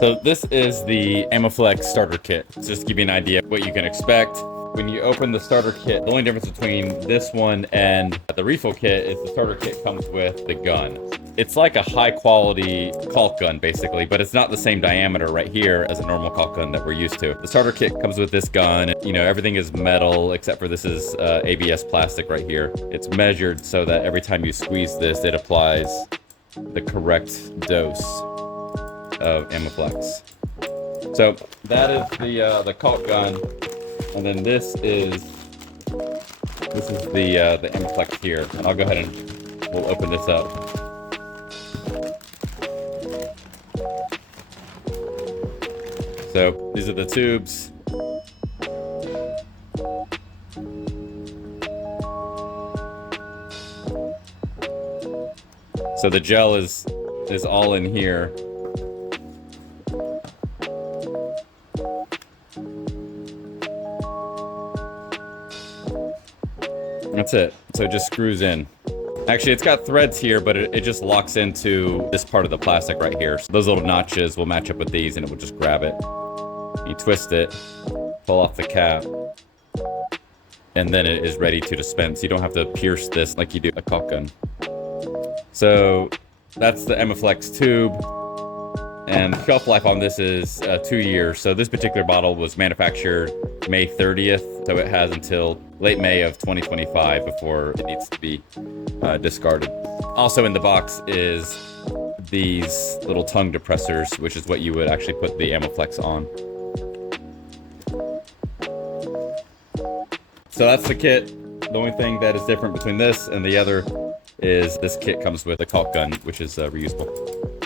So this is the Amiflex starter kit. Just to give you an idea of what you can expect. When you open the starter kit, the only difference between this one and the refill kit is the starter kit comes with the gun. It's like a high quality caulk gun basically, but it's not the same diameter right here as a normal caulk gun that we're used to. The starter kit comes with this gun. You know, everything is metal except for this is ABS plastic right here. It's measured so that every time you squeeze this, it applies the correct dose of Amiflex. So that is the caulk gun, and then this is the Amiflex here. And I'll go ahead and we'll open this up. So these are the tubes. So the gel is all in here. That's it. So it just screws in. Actually, it's got threads here, but it just locks into this part of the plastic right here. So those little notches will match up with these and it will just grab it. You twist it, pull off the cap, and then it is ready to dispense. You don't have to pierce this like you do a caulk gun. So that's the Amiflex tube. And the shelf life on this is 2 years. So this particular bottle was manufactured May 30th. So it has until late May of 2025 before it needs to be discarded. Also in the box is these little tongue depressors, which is what you would actually put the Amiflex on. So that's the kit. The only thing that is different between this and the other is this kit comes with a caulk gun, which is reusable.